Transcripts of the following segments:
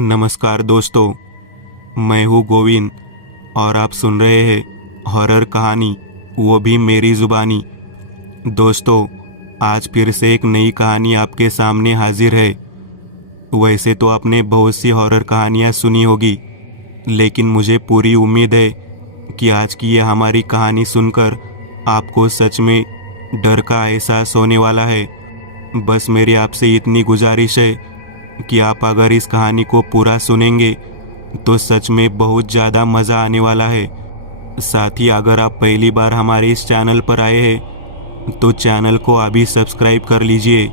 नमस्कार दोस्तों, मैं हूँ गोविंद और आप सुन रहे हैं हॉरर कहानी, वो भी मेरी ज़ुबानी। दोस्तों, आज फिर से एक नई कहानी आपके सामने हाजिर है। वैसे तो आपने बहुत सी हॉरर कहानियाँ सुनी होगी, लेकिन मुझे पूरी उम्मीद है कि आज की ये हमारी कहानी सुनकर आपको सच में डर का एहसास होने वाला है। बस मेरी आपसे इतनी गुजारिश है कि आप अगर इस कहानी को पूरा सुनेंगे तो सच में बहुत ज़्यादा मज़ा आने वाला है। साथ ही अगर आप पहली बार हमारे इस चैनल पर आए हैं तो चैनल को अभी सब्सक्राइब कर लीजिए।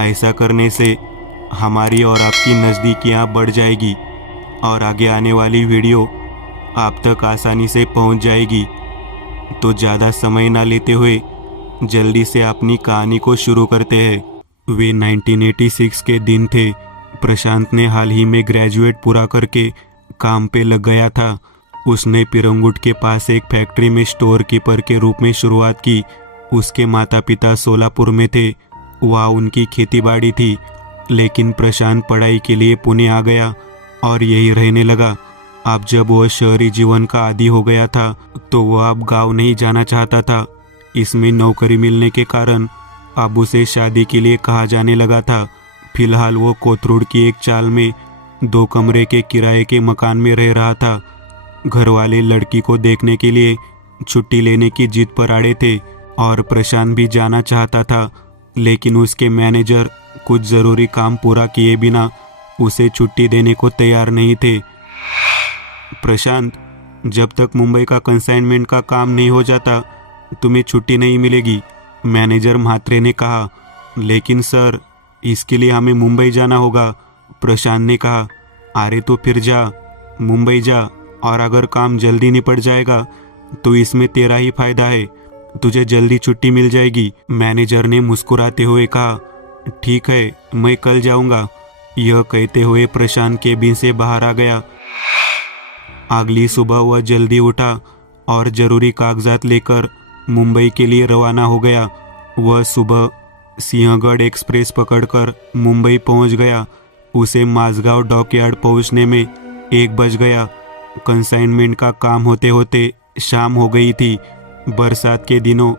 ऐसा करने से हमारी और आपकी नज़दीकियाँ बढ़ जाएगी और आगे आने वाली वीडियो आप तक आसानी से पहुंच जाएगी। तो ज़्यादा समय ना लेते हुए जल्दी से अपनी कहानी को शुरू करते हैं। वे 1986 के दिन थे। प्रशांत ने हाल ही में ग्रेजुएट पूरा करके काम पे लग गया था। उसने पिरंगुट के पास एक फैक्ट्री में स्टोर कीपर के रूप में शुरुआत की। उसके माता पिता सोलापुर में थे, वहाँ उनकी खेतीबाड़ी थी। लेकिन प्रशांत पढ़ाई के लिए पुणे आ गया और यही रहने लगा। अब जब वह शहरी जीवन का आदी हो गया था तो वह अब गांव नहीं जाना चाहता था। इसमें नौकरी मिलने के कारण अब उसे शादी के लिए कहा जाने लगा था। फिलहाल वो कोथरूड की एक चाल में 2 कमरे के किराए के मकान में रह रहा था। घर वाले लड़की को देखने के लिए छुट्टी लेने की जिद पर अड़े थे और प्रशांत भी जाना चाहता था, लेकिन उसके मैनेजर कुछ ज़रूरी काम पूरा किए बिना उसे छुट्टी देने को तैयार नहीं थे। प्रशांत, जब तक मुंबई का कंसाइनमेंट का काम नहीं हो जाता तुम्हें छुट्टी नहीं मिलेगी, मैनेजर म्हात्रे ने कहा। लेकिन सर, इसके लिए हमें मुंबई जाना होगा, प्रशांत ने कहा। अरे तो फिर जा, मुंबई जा, और अगर काम जल्दी निपट जाएगा तो इसमें तेरा ही फायदा है, तुझे जल्दी छुट्टी मिल जाएगी, मैनेजर ने मुस्कुराते हुए कहा। ठीक है, मैं कल जाऊंगा, यह कहते हुए प्रशांत केबिन से बाहर आ गया। अगली सुबह वह जल्दी उठा और ज़रूरी कागजात लेकर मुंबई के लिए रवाना हो गया। वह सुबह सिंहगढ़ एक्सप्रेस पकड़कर मुंबई पहुंच गया। उसे माझगांव डॉकयार्ड पहुंचने में 1 बज गया। कंसाइनमेंट का काम होते होते शाम हो गई थी। बरसात के दिनों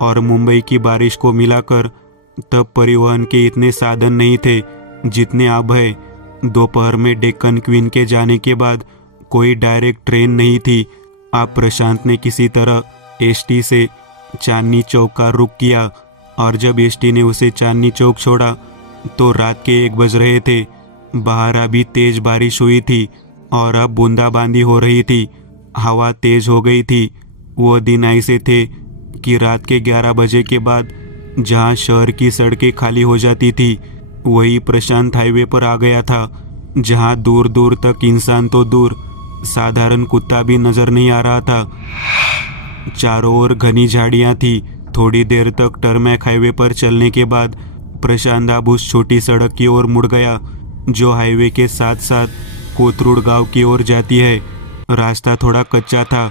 और मुंबई की बारिश को मिलाकर तब परिवहन के इतने साधन नहीं थे जितने अब है। दोपहर में डेक्कन क्वीन के जाने के बाद कोई डायरेक्ट ट्रेन नहीं थी। अब प्रशांत ने किसी तरह एसटी से चांदनी चौक का रुख किया और जब एसटी ने उसे चांदनी चौक छोड़ा तो रात के 1 बज रहे थे। बाहर अभी तेज बारिश हुई थी और अब बूंदाबांदी हो रही थी। हवा तेज हो गई थी। वो दिन ऐसे थे कि रात के 11 बजे के बाद जहाँ शहर की सड़कें खाली हो जाती थी, वही प्रशांत हाईवे पर आ गया था, जहाँ दूर दूर तक इंसान तो दूर, साधारण कुत्ता भी नजर नहीं आ रहा था। चारों ओर घनी झाड़ियां थी। थोड़ी देर तक टर्मैक हाईवे पर चलने के बाद प्रशांत अब उस छोटी सड़क की ओर मुड़ गया जो हाईवे के साथ साथ कोथरूड गांव की ओर जाती है। रास्ता थोड़ा कच्चा था।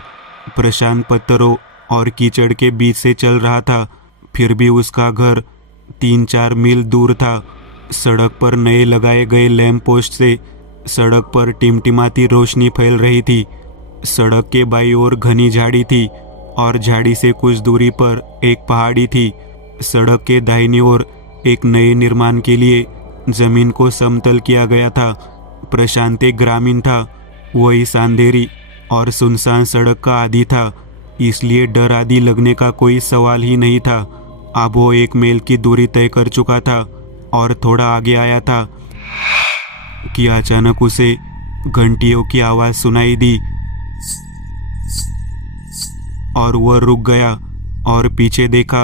प्रशांत पत्थरों और कीचड़ के बीच से चल रहा था, फिर भी उसका घर 3-4 मील दूर था। सड़क पर नए लगाए गए लैंप पोस्ट से सड़क पर टिमटिमाती रोशनी फैल रही थी। सड़क के बाईं ओर घनी झाड़ी थी और झाड़ी से कुछ दूरी पर एक पहाड़ी थी। सड़क के दाहिनी ओर एक नए निर्माण के लिए जमीन को समतल किया गया था। प्रशांत एक ग्रामीण था। वो इस अंधेरी और सुनसान सड़क का आदी था, इसलिए डर आदि लगने का कोई सवाल ही नहीं था। अब वो 1 मील की दूरी तय कर चुका था और थोड़ा आगे आया था कि अचानक उसे घंटियों की आवाज़ सुनाई दी और वह रुक गया और पीछे देखा।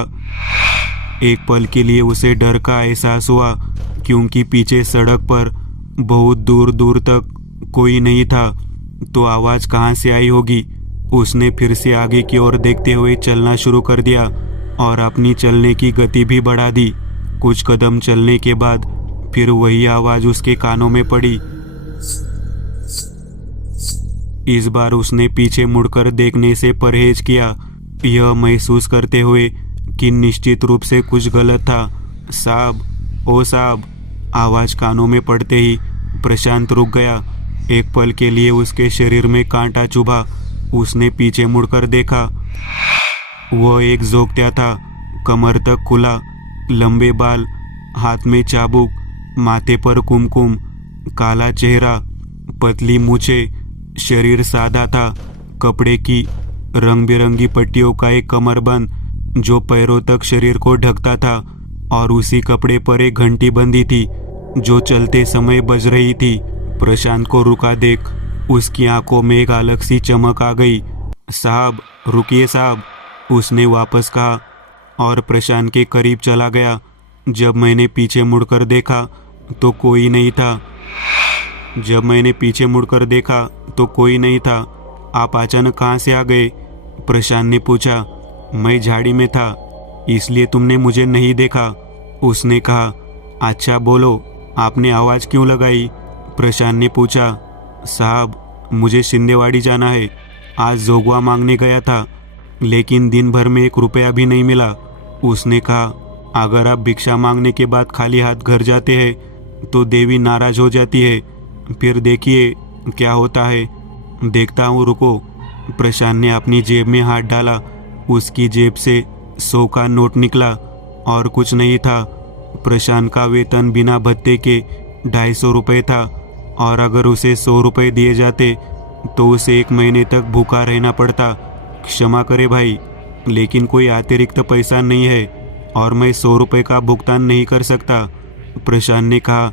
एक पल के लिए उसे डर का एहसास हुआ, क्योंकि पीछे सड़क पर बहुत दूर दूर तक कोई नहीं था। तो आवाज़ कहाँ से आई होगी? उसने फिर से आगे की ओर देखते हुए चलना शुरू कर दिया और अपनी चलने की गति भी बढ़ा दी। कुछ कदम चलने के बाद फिर वही आवाज़ उसके कानों में पड़ी। इस बार उसने पीछे मुड़कर देखने से परहेज किया, यह महसूस करते हुए कि निश्चित रूप से कुछ गलत था। साहब, ओ साहब, आवाज़ कानों में पड़ते ही प्रशांत रुक गया। एक पल के लिए उसके शरीर में कांटा चुभा। उसने पीछे मुड़कर देखा। वह एक जोगत्या था, कमर तक खुला, लंबे बाल, हाथ में चाबुक, माथे पर कुमकुम, काला चेहरा, पतली मूछें। शरीर सादा था, कपड़े की रंग बिरंगी पट्टियों का एक कमरबंद जो पैरों तक शरीर को ढकता था, और उसी कपड़े पर एक घंटी बंधी थी जो चलते समय बज रही थी। प्रशांत को रुका देख उसकी आंखों में एक अलग सी चमक आ गई। साहब, रुकिए साहब, उसने वापस कहा और प्रशांत के करीब चला गया। जब मैंने पीछे मुड़कर देखा तो कोई नहीं था। आप अचानक कहाँ से आ गए? प्रशांत ने पूछा। मैं झाड़ी में था, इसलिए तुमने मुझे नहीं देखा, उसने कहा। अच्छा बोलो, आपने आवाज़ क्यों लगाई? प्रशांत ने पूछा। साहब, मुझे शिंदेवाड़ी जाना है। आज जोगवा मांगने गया था, लेकिन दिन भर में 1 रुपया भी नहीं मिला, उसने कहा। अगर आप भिक्षा मांगने के बाद खाली हाथ घर जाते हैं तो देवी नाराज हो जाती है। फिर देखिए क्या होता है। देखता हूँ, रुको। प्रशांत ने अपनी जेब में हाथ डाला। उसकी जेब से 100 का नोट निकला और कुछ नहीं था। प्रशांत का वेतन बिना भत्ते के 250 रुपये था, और अगर उसे 100 रुपये दिए जाते तो उसे 1 महीने तक भूखा रहना पड़ता। क्षमा करे भाई, लेकिन कोई अतिरिक्त पैसा नहीं है और मैं 100 रुपये का भुगतान नहीं कर सकता, प्रशांत ने कहा।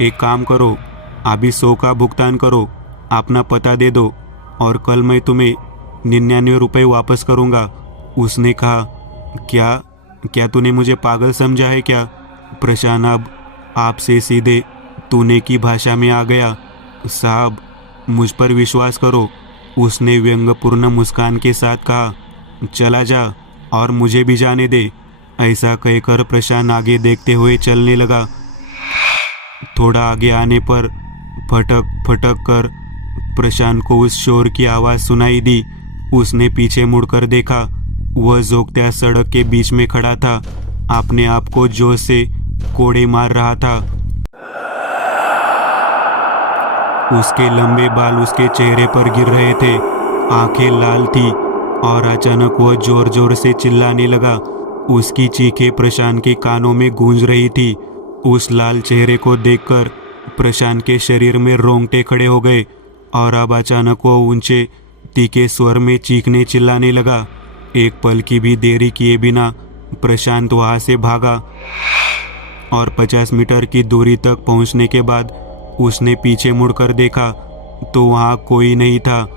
एक काम करो, अभी 100 का भुगतान करो, अपना पता दे दो और कल मैं तुम्हें 99 रुपये वापस करूँगा, उसने कहा। क्या तूने मुझे पागल समझा है क्या? प्रशांत अब आपसे सीधे तूने की भाषा में आ गया। साहब, मुझ पर विश्वास करो, उसने व्यंग्यपूर्ण मुस्कान के साथ कहा। चला जा और मुझे भी जाने दे। ऐसा कहकर प्रशांत आगे देखते हुए चलने लगा। थोड़ा आगे आने पर फटक फटक कर प्रशांत को उस शोर की आवाज़ सुनाई दी। उसने पीछे मुड़कर देखा। वह जोगत्या सड़क के बीच में खड़ा था, अपने आप को जोश से कोड़े मार रहा था। उसके लंबे बाल उसके चेहरे पर गिर रहे थे, आंखें लाल थी, और अचानक वह जोर जोर से चिल्लाने लगा। उसकी चीखें प्रशांत के कानों में गूंज रही थी। उस लाल चेहरे को देखकर प्रशांत के शरीर में रोंगटे खड़े हो गए, और अब अचानक वह ऊंचे तीखे स्वर में चीखने चिल्लाने लगा। एक पल की भी देरी किए बिना प्रशांत वहां से भागा, और 50 मीटर की दूरी तक पहुंचने के बाद उसने पीछे मुड़कर देखा तो वहां कोई नहीं था।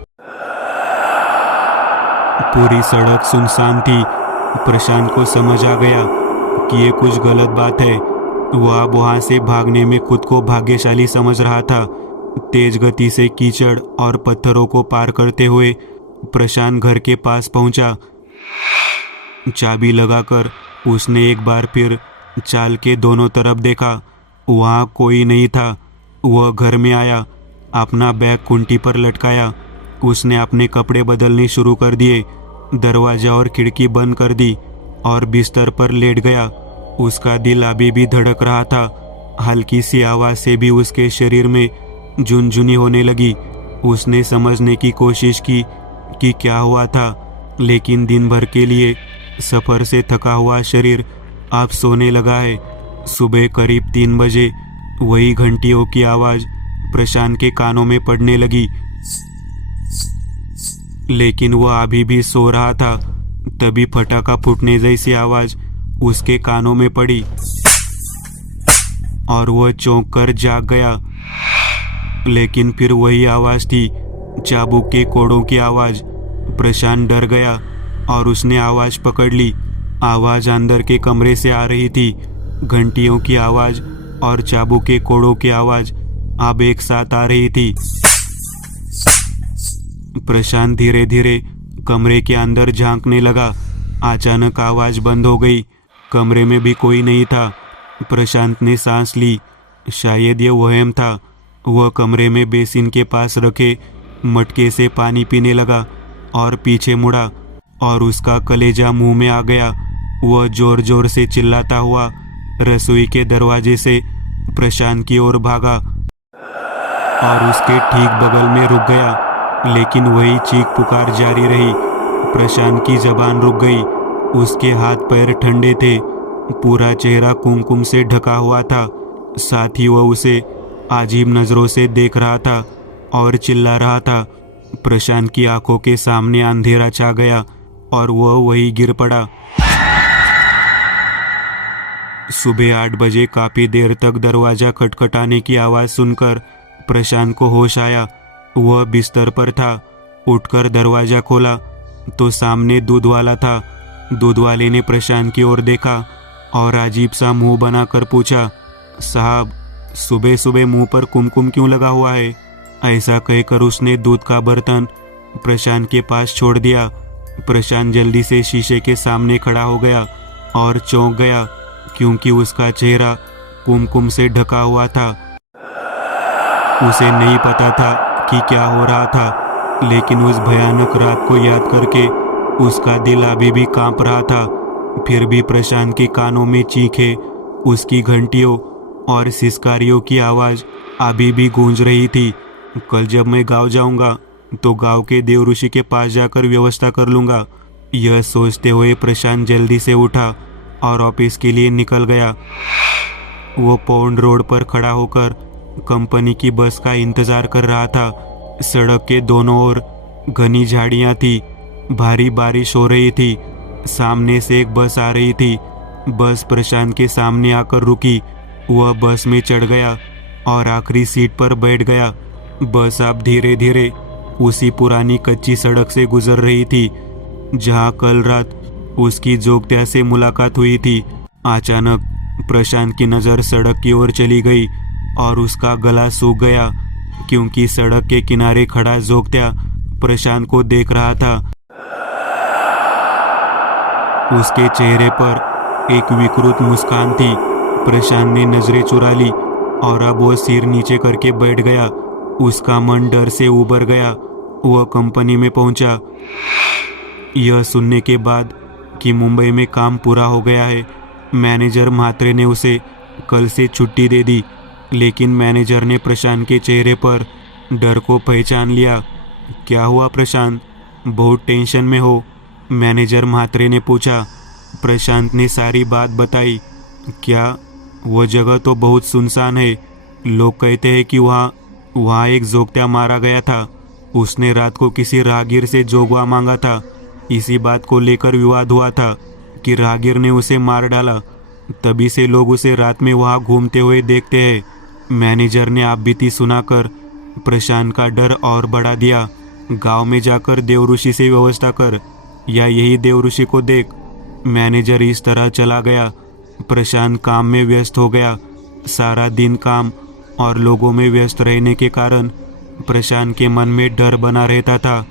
पूरी सड़क सुनसान थी। प्रशांत को समझ आ गया कि ये कुछ गलत बात है। वह अब वहां से भागने में खुद को भाग्यशाली समझ रहा था। तेज गति से कीचड़ और पत्थरों को पार करते हुए प्रशांत घर के पास पहुंचा। चाबी लगाकर उसने एक बार फिर चाल के दोनों तरफ देखा। वहां कोई नहीं था। वह घर में आया, अपना बैग कुंटी पर लटकाया। उसने अपने कपड़े बदलने शुरू कर दिए, दरवाजा और खिड़की बंद कर दी और बिस्तर पर लेट गया। उसका दिल अभी भी धड़क रहा था। हल्की सी आवाज़ से भी उसके शरीर में झुनझुनी होने लगी। उसने समझने की कोशिश की कि क्या हुआ था, लेकिन दिन भर के लिए सफ़र से थका हुआ शरीर अब सोने लगा है। सुबह करीब 3 बजे वही घंटियों की आवाज़ प्रशांत के कानों में पड़ने लगी, लेकिन वह अभी भी सो रहा था। तभी फटाका फूटने जैसी आवाज़ उसके कानों में पड़ी और वह चौंक कर जाग गया। लेकिन फिर वही आवाज़ थी, चाबुक के कोड़ों की आवाज़। प्रशांत डर गया और उसने आवाज़ पकड़ ली। आवाज़ अंदर के कमरे से आ रही थी। घंटियों की आवाज़ और चाबुक के कोड़ों की आवाज़ अब एक साथ आ रही थी। प्रशांत धीरे धीरे कमरे के अंदर झांकने लगा। अचानक आवाज़ बंद हो गई। कमरे में भी कोई नहीं था। प्रशांत ने सांस ली। शायद ये वहम था। वह कमरे में बेसिन के पास रखे मटके से पानी पीने लगा और पीछे मुड़ा और उसका कलेजा मुंह में आ गया। वह जोर जोर से चिल्लाता हुआ रसोई के दरवाजे से प्रशांत की ओर भागा और उसके ठीक बगल में रुक गया, लेकिन वही चीख पुकार जारी रही। प्रशांत की जबान रुक गई। उसके हाथ पैर ठंडे थे, पूरा चेहरा कुमकुम से ढका हुआ था। साथ ही वह उसे अजीब नज़रों से देख रहा था और चिल्ला रहा था। प्रशांत की आंखों के सामने अंधेरा छा गया और वह वहीं गिर पड़ा। सुबह 8 बजे काफ़ी देर तक दरवाज़ा खटखटाने की आवाज़ सुनकर प्रशांत को होश आया। वह बिस्तर पर था। उठकर दरवाज़ा खोला तो सामने दूध वाला था। दूध वाले ने प्रशांत की ओर देखा और अजीब सा मुंह बनाकर पूछा, साहब, सुबह सुबह मुंह पर कुमकुम क्यों लगा हुआ है? ऐसा कहकर उसने दूध का बर्तन प्रशांत के पास छोड़ दिया। प्रशांत जल्दी से शीशे के सामने खड़ा हो गया और चौंक गया, क्योंकि उसका चेहरा कुमकुम से ढका हुआ था। उसे नहीं पता था कि क्या हो रहा था, लेकिन उस भयानक रात को याद करके उसका दिल अभी भी कांप रहा था। फिर भी प्रशांत के कानों में चीखें, उसकी घंटियों और सिसकारियों की आवाज़ अभी भी गूंज रही थी। कल जब मैं गांव जाऊंगा तो गांव के देव ऋषि के पास जाकर व्यवस्था कर लूँगा। यह सोचते हुए प्रशांत जल्दी से उठा और ऑफिस के लिए निकल गया। वो पौंड रोड पर खड़ा होकर कंपनी की बस का इंतज़ार कर रहा था। सड़क के दोनों ओर घनी झाड़ियाँ थी। भारी बारिश हो रही थी। सामने से एक बस आ रही थी। बस प्रशांत के सामने आकर रुकी। वह बस में चढ़ गया और आखिरी सीट पर बैठ गया। बस अब धीरे धीरे उसी पुरानी कच्ची सड़क से गुजर रही थी जहां कल रात उसकी जोगत्या से मुलाकात हुई थी। अचानक प्रशांत की नज़र सड़क की ओर चली गई और उसका गला सूख गया, क्योंकि सड़क के किनारे खड़ा जोगत्या प्रशांत को देख रहा था। उसके चेहरे पर एक विकृत मुस्कान थी। प्रशांत ने नजरें चुरा ली और अब वो सिर नीचे करके बैठ गया। उसका मन डर से उबर गया। वह कंपनी में पहुंचा। यह सुनने के बाद कि मुंबई में काम पूरा हो गया है, मैनेजर म्हात्रे ने उसे कल से छुट्टी दे दी। लेकिन मैनेजर ने प्रशांत के चेहरे पर डर को पहचान लिया। क्या हुआ प्रशांत, बहुत टेंशन में हो? मैनेजर म्हात्रे ने पूछा। प्रशांत ने सारी बात बताई। क्या? वो जगह तो बहुत सुनसान है। लोग कहते हैं कि वहाँ एक जोगत्या मारा गया था। उसने रात को किसी राहगीर से जोगवा मांगा था। इसी बात को लेकर विवाद हुआ था कि राहगीर ने उसे मार डाला। तभी से लोग उसे रात में वहाँ घूमते हुए देखते हैं। मैनेजर ने आप बीती सुनाकर प्रशांत का डर और बढ़ा दिया। गांव में जाकर देव ऋषि से व्यवस्था कर, या यही देव ऋषि को देख। मैनेजर इस तरह चला गया। प्रशांत काम में व्यस्त हो गया। सारा दिन काम और लोगों में व्यस्त रहने के कारण प्रशांत के मन में डर बना रहता था।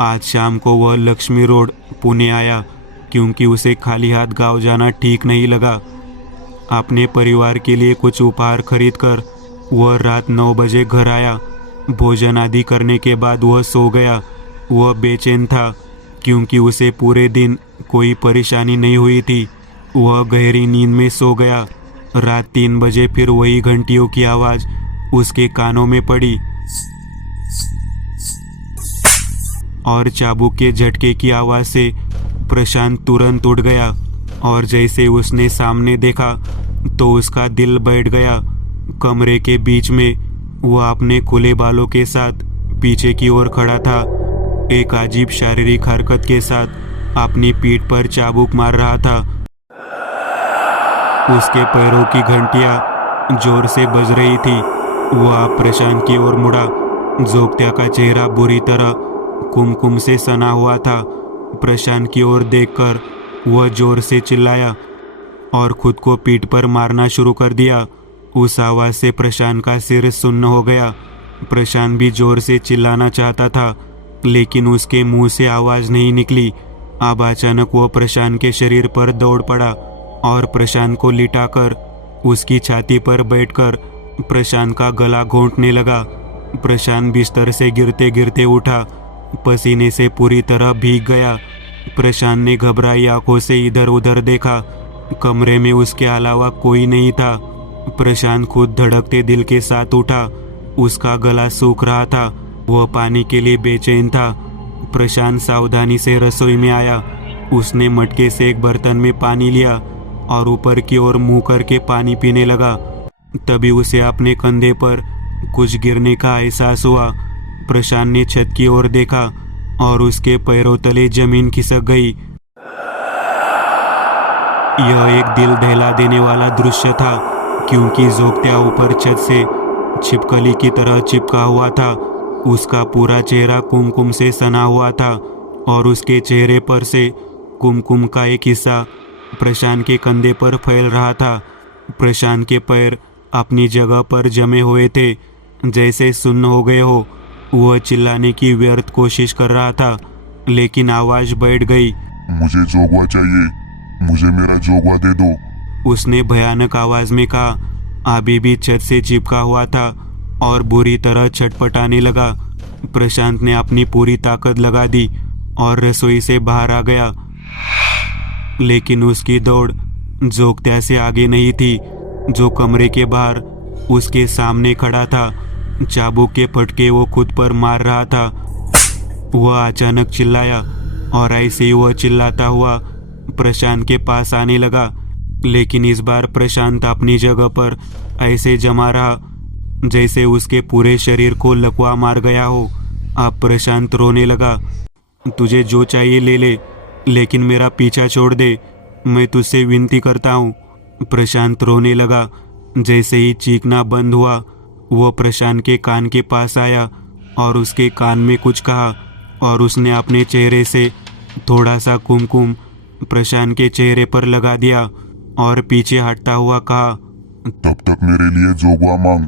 आज शाम को वह लक्ष्मी रोड पुणे आया, क्योंकि उसे खाली हाथ गांव जाना ठीक नहीं लगा। अपने परिवार के लिए कुछ उपहार खरीदकर वह रात 9 बजे घर आया। भोजन आदि करने के बाद वह सो गया। वह बेचैन था, क्योंकि उसे पूरे दिन कोई परेशानी नहीं हुई थी। वह गहरी नींद में सो गया। रात 3 बजे फिर वही घंटियों की आवाज़ उसके कानों में पड़ी और चाबुक के झटके की आवाज़ से प्रशांत तुरंत उठ गया। और जैसे उसने सामने देखा तो उसका दिल बैठ गया। कमरे के बीच में वह अपने खुले बालों के साथ पीछे की ओर खड़ा था, एक अजीब शारीरिक हरकत के साथ अपनी पीठ पर चाबुक मार रहा था। उसके पैरों की घंटियां जोर से बज रही थी। वह प्रशांत की ओर मुड़ा। जोगत्या का चेहरा बुरी तरह कुमकुम से सना हुआ था। प्रशांत की ओर देखकर वह जोर से चिल्लाया और खुद को पीठ पर मारना शुरू कर दिया। उस आवाज़ से प्रशांत का सिर सुन्न हो गया। प्रशांत भी जोर से चिल्लाना चाहता था, लेकिन उसके मुंह से आवाज़ नहीं निकली। अब अचानक वह प्रशांत के शरीर पर दौड़ पड़ा और प्रशांत को लिटाकर उसकी छाती पर बैठकर प्रशांत का गला घोंटने लगा। प्रशांत बिस्तर से गिरते गिरते उठा, पसीने से पूरी तरह भीग गया। प्रशांत ने घबराई आंखों से इधर उधर देखा। कमरे में उसके अलावा कोई नहीं था। प्रशांत खुद धड़कते दिल के साथ उठा। उसका गला सूख रहा था। वह पानी के लिए बेचैन था। प्रशांत सावधानी से रसोई में आया। उसने मटके से एक बर्तन में पानी लिया और ऊपर की ओर मुंह करके पानी पीने लगा। तभी उसे अपने कंधे पर कुछ गिरने का एहसास हुआ। प्रशांत ने छत की ओर देखा और उसके पैरों तले जमीन खिसक गई। यह एक दिल दहला देने वाला दृश्य था, क्योंकि जोगत्या ऊपर छत से छिपकली की तरह चिपका हुआ था। उसका पूरा चेहरा कुमकुम से सना हुआ था और उसके चेहरे पर से कुमकुम का एक हिस्सा प्रशांत के कंधे पर फैल रहा था। प्रशांत के पैर अपनी जगह पर जमे हुए थे, जैसे सुन्न हो गए हो। वह चिल्लाने की व्यर्थ कोशिश कर रहा था, लेकिन आवाज बैठ गई। मुझे जोगवा चाहिए, मुझे मेरा जोगवा दे दो, उसने भयानक आवाज में कहा। अभी भी छत से चिपका हुआ था और बुरी तरह छटपटाने लगा। प्रशांत ने अपनी पूरी ताकत लगा दी और रसोई से बाहर आ गया, लेकिन उसकी दौड़ जोगत्या से आगे नहीं थी, जो कमरे के बाहर उसके सामने खड़ा था। चाबुक के फटके वो खुद पर मार रहा था। वह अचानक चिल्लाया और ऐसे ही वह चिल्लाता हुआ प्रशांत के पास आने लगा, लेकिन इस बार प्रशांत अपनी जगह पर ऐसे जमा रहा जैसे उसके पूरे शरीर को लकवा मार गया हो। अब प्रशांत रोने लगा। तुझे जो चाहिए ले ले, लेकिन मेरा पीछा छोड़ दे, मैं तुझसे विनती करता हूँ। प्रशांत रोने लगा। जैसे ही चीखना बंद हुआ, वो प्रशांत के कान के पास आया और उसके कान में कुछ कहा, और उसने अपने चेहरे से थोड़ा सा कुमकुम प्रशांत के चेहरे पर लगा दिया और पीछे हटता हुआ कहा, तब तक मेरे लिए जोगवा मांग।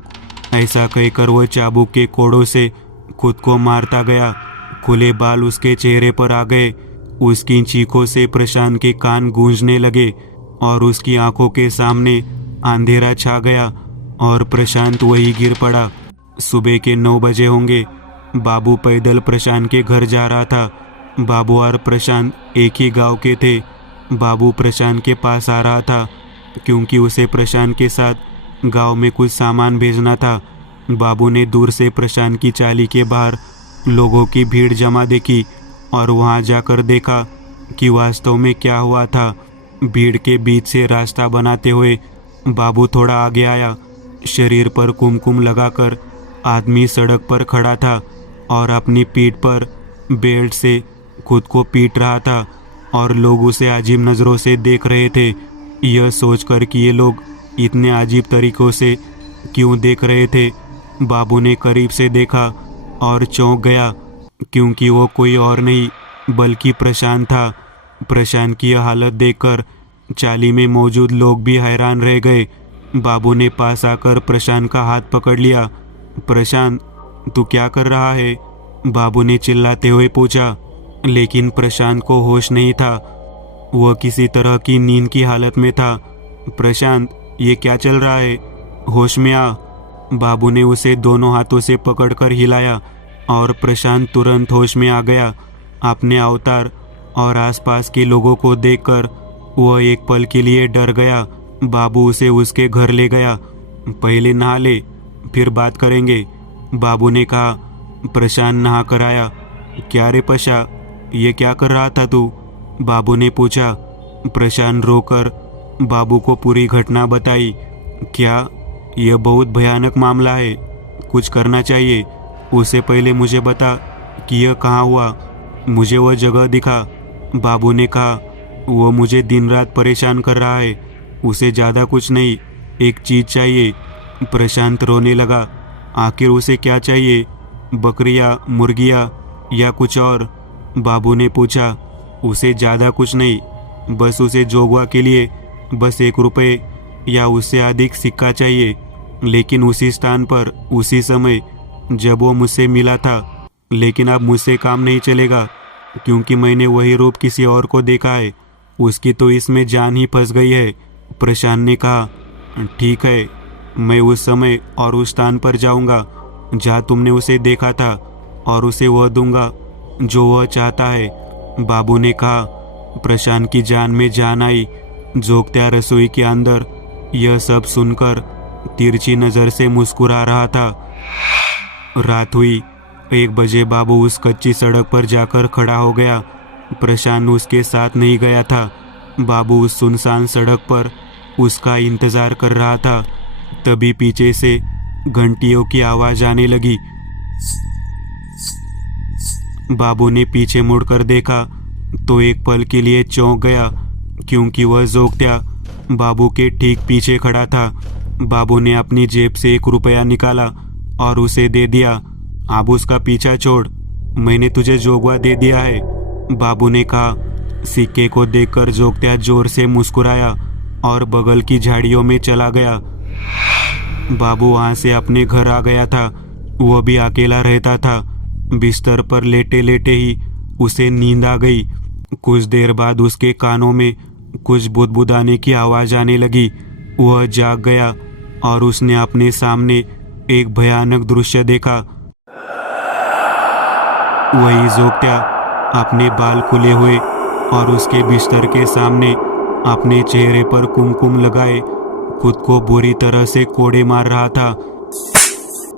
ऐसा कहकर वह चाबुक के कोड़ों से खुद को मारता गया। खुले बाल उसके चेहरे पर आ गए। उसकी चीखों से प्रशांत के कान गूंजने लगे और उसकी आंखों के सामने अंधेरा छा गया और प्रशांत वही गिर पड़ा। सुबह के 9 बजे होंगे। बाबू पैदल प्रशांत के घर जा रहा था। बाबू और प्रशांत एक ही गांव के थे। बाबू प्रशांत के पास आ रहा था क्योंकि उसे प्रशांत के साथ गांव में कुछ सामान भेजना था। बाबू ने दूर से प्रशांत की चाली के बाहर लोगों की भीड़ जमा देखी और वहां जाकर देखा कि वास्तव में क्या हुआ था। भीड़ के बीच से रास्ता बनाते हुए बाबू थोड़ा आगे आया। शरीर पर कुमकुम लगाकर आदमी सड़क पर खड़ा था और अपनी पीठ पर बेल्ट से खुद को पीट रहा था और लोग उसे अजीब नज़रों से देख रहे थे। यह सोचकर कि ये लोग इतने अजीब तरीकों से क्यों देख रहे थे, बाबू ने करीब से देखा और चौंक गया, क्योंकि वो कोई और नहीं बल्कि प्रशांत था। प्रशांत की यह हालत देखकर चाली में मौजूद लोग भी हैरान रह गए। बाबू ने पास आकर प्रशांत का हाथ पकड़ लिया। प्रशांत, तू क्या कर रहा है? बाबू ने चिल्लाते हुए पूछा, लेकिन प्रशांत को होश नहीं था। वह किसी तरह की नींद की हालत में था। प्रशांत, ये क्या चल रहा है? होश में आ। बाबू ने उसे दोनों हाथों से पकड़कर हिलाया और प्रशांत तुरंत होश में आ गया। अपने अवतार और आसपास के लोगों को देखकर वह एक पल के लिए डर गया। बाबू उसे उसके घर ले गया। पहले नहा ले, फिर बात करेंगे, बाबू ने कहा। प्रशांत नहा कर आया। क्या रे पशा, ये क्या कर रहा था तू? बाबू ने पूछा। प्रशांत रोकर बाबू को पूरी घटना बताई। क्या? यह बहुत भयानक मामला है, कुछ करना चाहिए। उससे पहले मुझे बता कि यह कहाँ हुआ, मुझे वह जगह दिखा, बाबू ने कहा। वो मुझे दिन रात परेशान कर रहा है, उसे ज़्यादा कुछ नहीं, एक चीज़ चाहिए। प्रशांत रोने लगा। आखिर उसे क्या चाहिए? बकरियाँ, मुर्गियाँ या कुछ और? बाबू ने पूछा। उसे ज़्यादा कुछ नहीं, बस उसे जोगवा के लिए बस 1 रुपये या उससे अधिक सिक्का चाहिए, लेकिन उसी स्थान पर उसी समय जब वो मुझसे मिला था। लेकिन अब मुझसे काम नहीं चलेगा, क्योंकि मैंने वही रूप किसी और को देखा है। उसकी तो इसमें जान ही फंस गई है। प्रशांत ने कहा। ठीक है, मैं उस समय और उस स्थान पर जाऊंगा जहाँ तुमने उसे देखा था और उसे वह दूंगा जो वह चाहता है, बाबू ने कहा। प्रशांत की जान में जान आई। जोगत्या रसोई के अंदर यह सब सुनकर तिरछी नज़र से मुस्कुरा रहा था। रात हुई। 1 बजे बाबू उस कच्ची सड़क पर जाकर खड़ा हो गया। प्रशांत उसके साथ नहीं गया था। बाबू उस सुनसान सड़क पर उसका इंतजार कर रहा था। तभी पीछे से घंटियों की आवाज आने लगी। बाबू ने पीछे मुड़कर देखा तो एक पल के लिए चौंक गया, क्योंकि वह जोगत्या बाबू के ठीक पीछे खड़ा था। बाबू ने अपनी जेब से 1 रुपया निकाला और उसे दे दिया। अब उसका पीछा छोड़, मैंने तुझे जोगवा दे दिया है, बाबू ने कहा। सिक्के को देखकर जोगत्या जोर से मुस्कुराया और बगल की झाड़ियों में चला गया। बाबू वहां से अपने घर आ गया था। वह भी अकेला रहता था। बिस्तर पर लेटे लेटे ही उसे नींद आ गई। कुछ देर बाद उसके कानों में कुछ बुदबुदाने की आवाज आने लगी। वह जाग गया और उसने अपने सामने एक भयानक दृश्य देखा। वही जोगत्या अपने बाल खुले हुए और उसके बिस्तर के सामने अपने चेहरे पर कुमकुम लगाए खुद को बुरी तरह से कोड़े मार रहा था।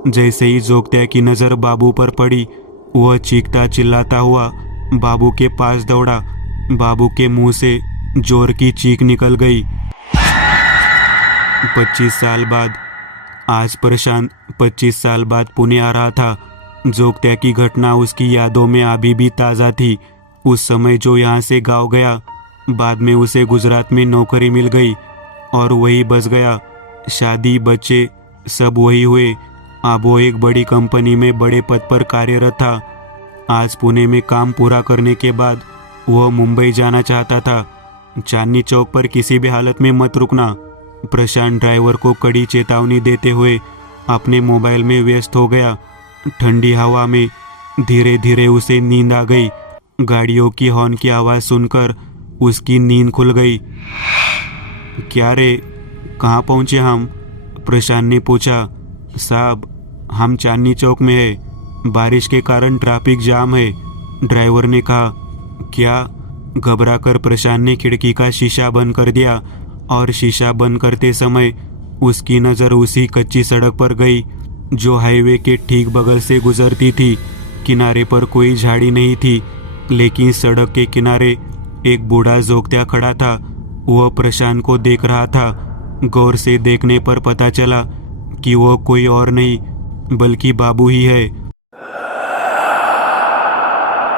जैसे ही जोगत्या की नजर बाबू पर पड़ी, वह चीखता चिल्लाता हुआ बाबू के पास दौड़ा। बाबू के मुंह से जोर की चीख निकल गई। 25 साल बाद आज प्रशांत 25 साल बाद पुणे आ रहा था। जोगत्या की घटना उसकी यादों में अभी भी ताज़ा थी। उस समय जो यहाँ से गाँव गया, बाद में उसे गुजरात में नौकरी मिल गई और वही बस गया। शादी, बच्चे सब वही हुए। अब वो एक बड़ी कंपनी में बड़े पद पर कार्यरत था। आज पुणे में काम पूरा करने के बाद वह मुंबई जाना चाहता था। चांदनी चौक पर किसी भी हालत में मत रुकना, प्रशांत ड्राइवर को कड़ी चेतावनी देते हुए अपने मोबाइल में व्यस्त हो गया। ठंडी हवा में धीरे धीरे उसे नींद आ गई। गाड़ियों की हॉर्न की आवाज़ सुनकर उसकी नींद खुल गई। क्या रे, कहाँ पहुँचे हम? प्रशांत ने पूछा। साहब, हम चांदनी चौक में है, बारिश के कारण ट्रैफिक जाम है, ड्राइवर ने कहा। क्या? घबराकर प्रशांत ने खिड़की का शीशा बंद कर दिया और शीशा बंद करते समय उसकी नज़र उसी कच्ची सड़क पर गई जो हाईवे के ठीक बगल से गुजरती थी। किनारे पर कोई झाड़ी नहीं थी, लेकिन सड़क के किनारे एक बूढ़ा जोगत्या खड़ा था। वह प्रशांत को देख रहा था। गौर से देखने पर पता चला कि वह कोई और नहीं बल्कि बाबू ही है।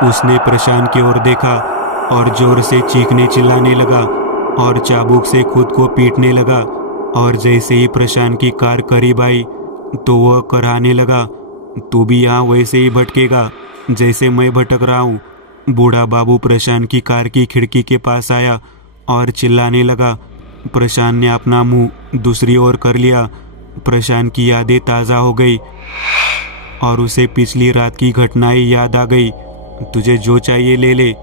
उसने प्रशांत की ओर देखा और जोर से चीखने चिल्लाने लगा और चाबुक से खुद को पीटने लगा। और जैसे ही प्रशांत की कार करीब आई तो वह कराने लगा, तू भी यहाँ वैसे ही भटकेगा जैसे मैं भटक रहा हूँ। बूढ़ा बाबू प्रशांत की कार की खिड़की के पास आया और चिल्लाने लगा। प्रशांत ने अपना मुंह दूसरी ओर कर लिया। प्रशांत की यादें ताज़ा हो गई और उसे पिछली रात की घटनाएं याद आ गई। तुझे जो चाहिए ले ले,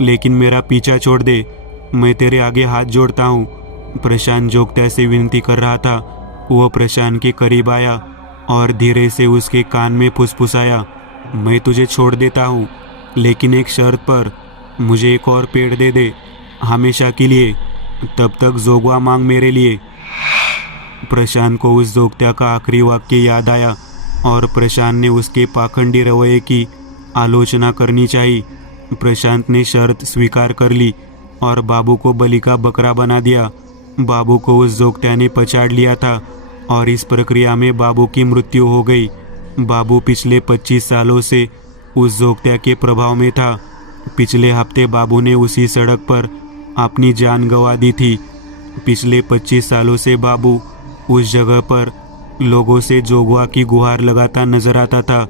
लेकिन मेरा पीछा छोड़ दे, मैं तेरे आगे हाथ जोड़ता हूँ, प्रशांत जोगत्या से विनती कर रहा था। वह प्रशांत के करीब आया और धीरे से उसके कान में फुसफुसाया, मैं तुझे छोड़ देता हूँ, लेकिन एक शर्त पर, मुझे एक और पेड़ दे दे हमेशा के लिए, तब तक जोगवा मांग मेरे लिए। प्रशांत को उस जोगत्या का आखिरी वाक्य याद आया और प्रशांत ने उसके पाखंडी रवैये की आलोचना करनी चाहिए। प्रशांत ने शर्त स्वीकार कर ली और बाबू को बलि का बकरा बना दिया। बाबू को उस जोगत्या ने पछाड़ लिया था और इस प्रक्रिया में बाबू की मृत्यु हो गई। बाबू पिछले 25 सालों से उस जोगत्या के प्रभाव में था। पिछले हफ्ते बाबू ने उसी सड़क पर अपनी जान गंवा दी थी। पिछले 25 सालों से बाबू उस जगह पर लोगों से जोगवा की गुहार लगाता नजर आता था,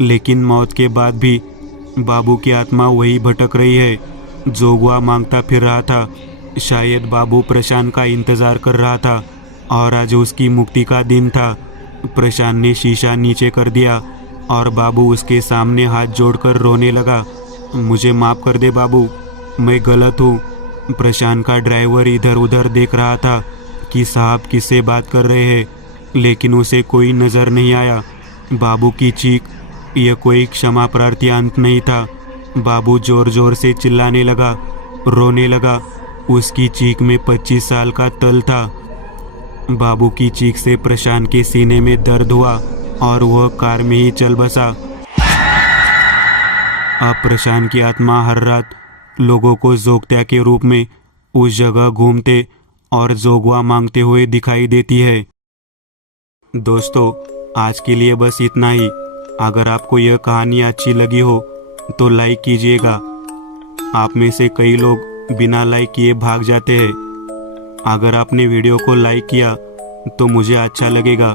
लेकिन मौत के बाद भी बाबू की आत्मा वही भटक रही है, जोगवा मांगता फिर रहा था। शायद बाबू प्रशांत का इंतजार कर रहा था और आज उसकी मुक्ति का दिन था। प्रशांत ने शीशा नीचे कर दिया और बाबू उसके सामने हाथ जोड़कर रोने लगा। मुझे माफ़ कर दे बाबू, मैं गलत हूँ। प्रशांत का ड्राइवर इधर उधर देख रहा था कि साहब किससे बात कर रहे हैं, लेकिन उसे कोई नज़र नहीं आया। बाबू की चीख यह कोई क्षमा प्रार्थी अंत नहीं था। बाबू जोर जोर से चिल्लाने लगा, रोने लगा। उसकी चीख में 25 साल का तल था। बाबू की चीख से प्रशांत के सीने में दर्द हुआ और वह कार में ही चल बसा। अब प्रशांत की आत्मा हर रात लोगों को जोगत्या के रूप में उस जगह घूमते और जोगवा मांगते हुए दिखाई देती है। दोस्तों, आज के लिए बस इतना ही। अगर आपको यह कहानी अच्छी लगी हो तो लाइक कीजिएगा। आप में से कई लोग बिना लाइक किए भाग जाते हैं। अगर आपने वीडियो को लाइक किया तो मुझे अच्छा लगेगा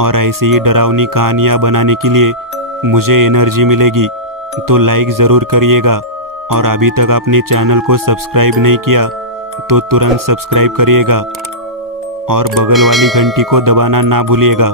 और ऐसी ही डरावनी कहानियाँ बनाने के लिए मुझे एनर्जी मिलेगी। तो लाइक ज़रूर करिएगा और अभी तक आपने चैनल को सब्सक्राइब नहीं किया तो तुरंत सब्सक्राइब करिएगा और बगल वाली घंटी को दबाना ना भूलिएगा।